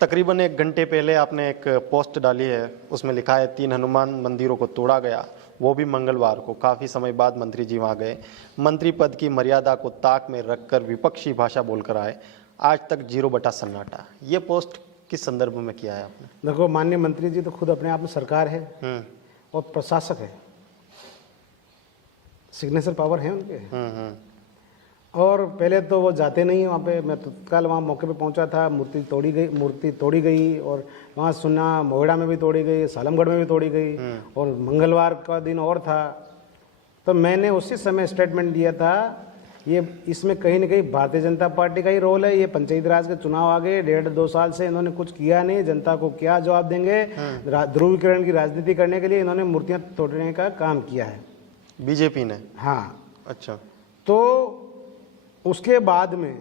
तकरीबन 1 घंटे पहले आपने एक पोस्ट डाली है, उसमें लिखा है 3 हनुमान मंदिरों को तोड़ा गया, वो भी मंगलवार को। काफ़ी समय बाद मंत्री जी वहाँ गए, मंत्री पद की मर्यादा को ताक में रखकर विपक्षी भाषा बोलकर आए। आज तक 0 बटा सन्नाटा। ये पोस्ट किस संदर्भ में किया है आपने? देखो, माननीय मंत्री जी तो खुद अपने आप में सरकार है और प्रशासक है, सिग्नेचर पावर है उनके। और पहले तो वो जाते नहीं वहाँ पे, मैं तत्काल वहाँ मौके पे पहुँचा था, मूर्ति तोड़ी गई और वहाँ सुना मोहड़ा में भी तोड़ी गई, सालमगढ़ में भी तोड़ी गई और मंगलवार का दिन और था। तो मैंने उसी समय स्टेटमेंट दिया था, ये इसमें कहीं ना कहीं भारतीय जनता पार्टी का ही रोल है। ये पंचायती राज के चुनाव आ गए, 1.5-2 साल से इन्होंने कुछ किया नहीं, जनता को क्या जवाब देंगे। ध्रुवीकरण की राजनीति करने के लिए इन्होंने मूर्तियाँ तोड़ने का काम किया है बीजेपी ने। हाँ, अच्छा। तो उसके बाद में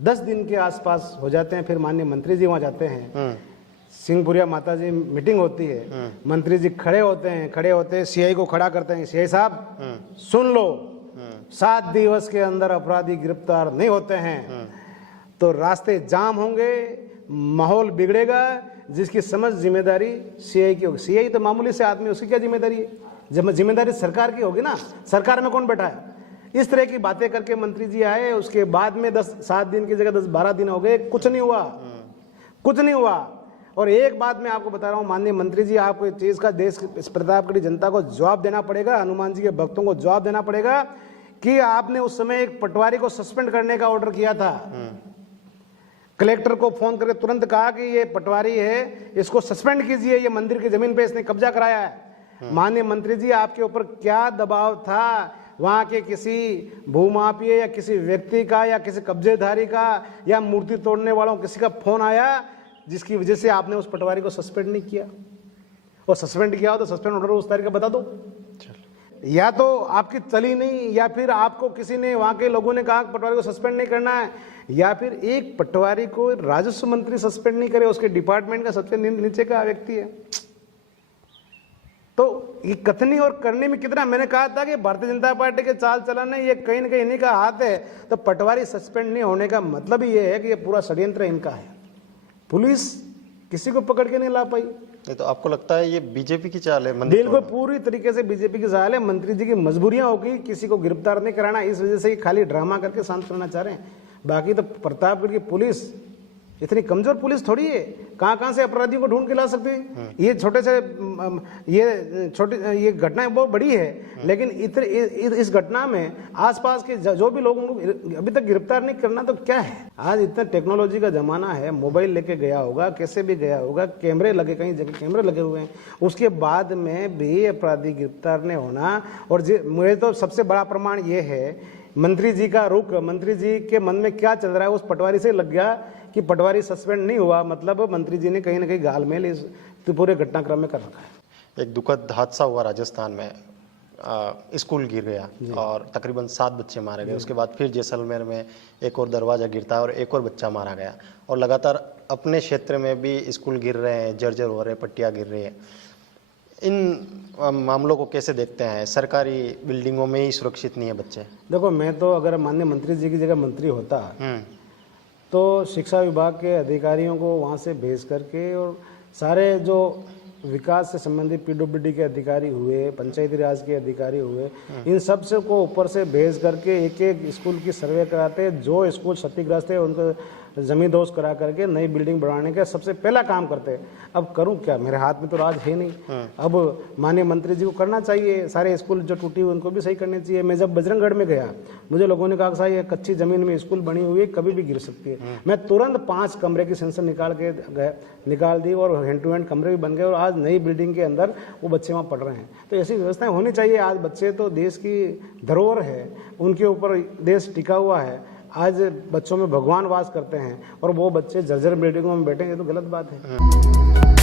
10 दिन के आसपास हो जाते हैं, फिर माननीय मंत्री जी वहाँ जाते हैं, सिंहपुरिया माता जी मीटिंग होती है, मंत्री जी खड़े होते सीआई को खड़ा करते हैं, सीआई साहब सुन लो, 7 दिवस के अंदर अपराधी गिरफ्तार नहीं होते हैं तो रास्ते जाम होंगे, माहौल बिगड़ेगा, जिसकी समझ जिम्मेदारी सीआई की होगी। सीआई तो मामूली से आदमी, उसकी क्या जिम्मेदारी है? जब जिम्मेदारी सरकार की होगी ना, सरकार में कौन बैठा है? इस तरह की बातें करके मंत्री जी आए। उसके बाद में 7 दिन की जगह 10-12 दिन हो गए, कुछ नहीं हुआ। और एक बात मैं आपको बता रहा हूँ माननीय मंत्री जी, आपको इस चीज का देश इस प्रतापगढ़ जनता को जवाब देना पड़ेगा, हनुमान जी के भक्तों को जवाब देना पड़ेगा कि आपने उस समय एक पटवारी को सस्पेंड करने का ऑर्डर किया था। कलेक्टर को फोन करके तुरंत कहा कि ये पटवारी है, इसको सस्पेंड कीजिए, ये मंदिर की जमीन पे इसने कब्जा कराया है। माननीय मंत्री जी, आपके ऊपर क्या दबाव था? वहां के किसी भूमाफिया या किसी व्यक्ति का या किसी कब्जेधारी का या मूर्ति तोड़ने वालों किसी का फोन आया जिसकी वजह से आपने उस पटवारी को सस्पेंड नहीं किया? और सस्पेंड किया हो तो सस्पेंड ऑर्डर उस तारीख का बता दो। या तो आपकी चली नहीं, या फिर आपको किसी ने, वहां के लोगों ने कहा पटवारी को सस्पेंड नहीं करना है, या फिर एक पटवारी को राजस्व मंत्री सस्पेंड नहीं करे, उसके डिपार्टमेंट का सबसे नीचे का व्यक्ति है। तो ये कथनी और करने में कितना, मैंने कहा था कि भारतीय जनता पार्टी के चाल चलन है, ये कहीं ना कहीं इन्हीं का हाथ है। तो पटवारी सस्पेंड नहीं होने का मतलब ये है कि ये पूरा षड्यंत्र इनका है। पुलिस किसी को पकड़ के नहीं ला पाई। नहीं तो आपको लगता है ये बीजेपी की चाल है? बिल्कुल पूरी तरीके से बीजेपी की चाल है। मंत्री जी की मजबूरियां होगी किसी को गिरफ्तार नहीं कराना, इस वजह से खाली ड्रामा करके शांत करना चाह रहे हैं। बाकी तो प्रतापगढ़ की पुलिस इतनी कमजोर पुलिस थोड़ी है, कहां से अपराधियों को ढूंढ के ला सकती है। ये ये घटना बहुत बड़ी है, लेकिन इस घटना में आसपास के जो भी लोगों को अभी तक गिरफ्तार नहीं करना तो क्या है? आज इतना टेक्नोलॉजी का जमाना है, मोबाइल लेके गया होगा, कैसे भी गया होगा, कैमरे लगे, कई जगह कैमरे लगे हुए हैं, उसके बाद में भी अपराधी गिरफ्तार नहीं होना। और मुझे तो सबसे बड़ा प्रमाण ये है मंत्री जी का रुख, मंत्री जी के मन में क्या चल रहा है, उस पटवारी से लग गया कि पटवारी सस्पेंड नहीं हुआ, मतलब मंत्री जी ने कहीं ना कहीं गालमेल इस पूरे घटनाक्रम में कर रखा है। एक दुखद हादसा हुआ राजस्थान में, स्कूल गिर गया और तकरीबन 7 बच्चे मारे गए। उसके बाद फिर जैसलमेर में एक और दरवाजा गिरता है और एक और बच्चा मारा गया। और लगातार अपने क्षेत्र में भी स्कूल गिर रहे हैं, जर्जर हो रहे हैं, पट्टियाँ गिर रही है। इन मामलों को कैसे देखते हैं? सरकारी बिल्डिंगों में ही सुरक्षित नहीं है बच्चे? देखो, मैं तो अगर माननीय मंत्री जी की जगह मंत्री होता तो शिक्षा विभाग के अधिकारियों को वहाँ से भेज करके और सारे जो विकास से संबंधित पीडब्ल्यूडी के अधिकारी हुए, पंचायती राज के अधिकारी हुए, इन सब से को ऊपर से भेज करके एक स्कूल की सर्वे कराते, जो स्कूल क्षतिग्रस्त है उनको जमीन दोस्त करा करके नई बिल्डिंग बनाने का सबसे पहला काम करते। अब करूं क्या, मेरे हाथ में तो राज है नहीं। अब माननीय मंत्री जी को करना चाहिए, सारे स्कूल जो टूटी हुई उनको भी सही करने चाहिए। मैं जब बजरंगगढ़ में गया, मुझे लोगों ने कहा साहब ये कच्ची जमीन में स्कूल बनी हुई है, कभी भी गिर सकती है। मैं तुरंत 5 कमरे की सेंसर निकाल दी और हैंड टू हैंड कमरे भी बन गए और आज नई बिल्डिंग के अंदर वो बच्चे वहाँ पढ़ रहे हैं। तो ऐसी व्यवस्थाएं होनी चाहिए। आज बच्चे तो देश की धरोहर है, उनके ऊपर देश टिका हुआ है। आज बच्चों में भगवान वास करते हैं और वो बच्चे जर्जर बिल्डिंगों में बैठेंगे तो गलत बात है।